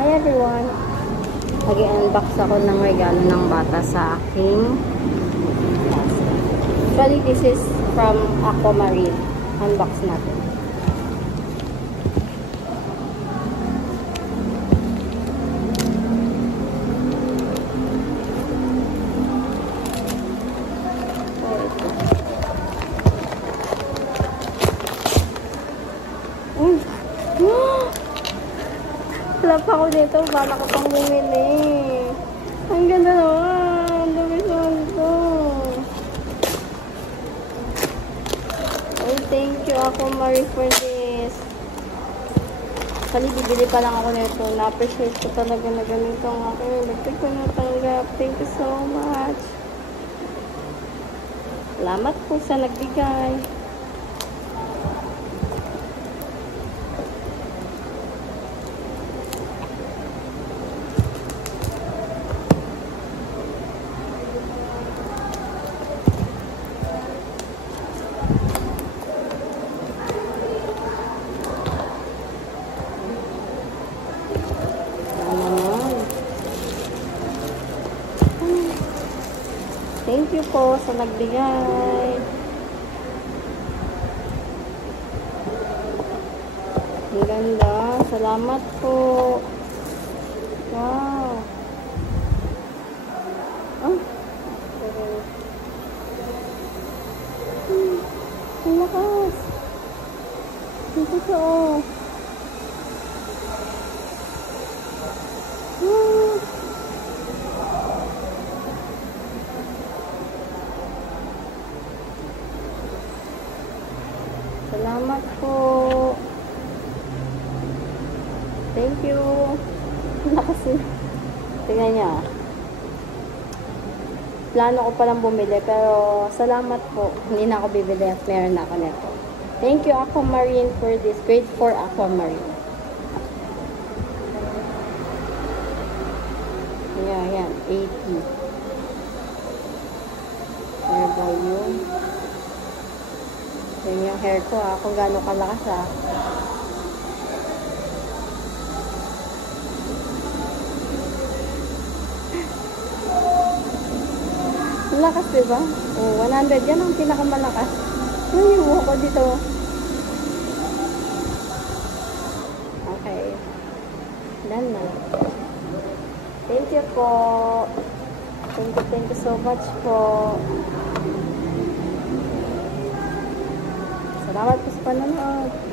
Hi everyone! Nag-unbox ako ng regalo ng bata sa aking class. Actually, this is from Aquamarine. Unbox natin. Love ako dito. Bala ko pang bumili. Ang ganda naman. Ang dami ito. Oh, thank you ako, Marie, for this. Actually, bibili pa lang ako nito. Na-appreciate ko talaga na ganito ang aking electric ko natanggap. Thank you so much. Salamat po sa nagbigay. Thank you po sa nagbigay. Ang ganda. Salamat po. Wow. Oh. Ang lakas. Ito siya, oh. Salamat po. Thank you. Lakas. Tingnan niya. Plano ko palang bumili pero salamat po. Hindi na ako bibili at meron na ako nito. Thank you Aquamarine for this. Grade 4 Aquamarine. Yan. 80. Hair volume. Yan yung hair ko kung gaano kalakas Lakas, diba? Oh, 100 yan ang pinakamalakas. Yung buhok ko dito. Okay. Done na. Thank you po. Thank you so much po. Salamat po sa panonood.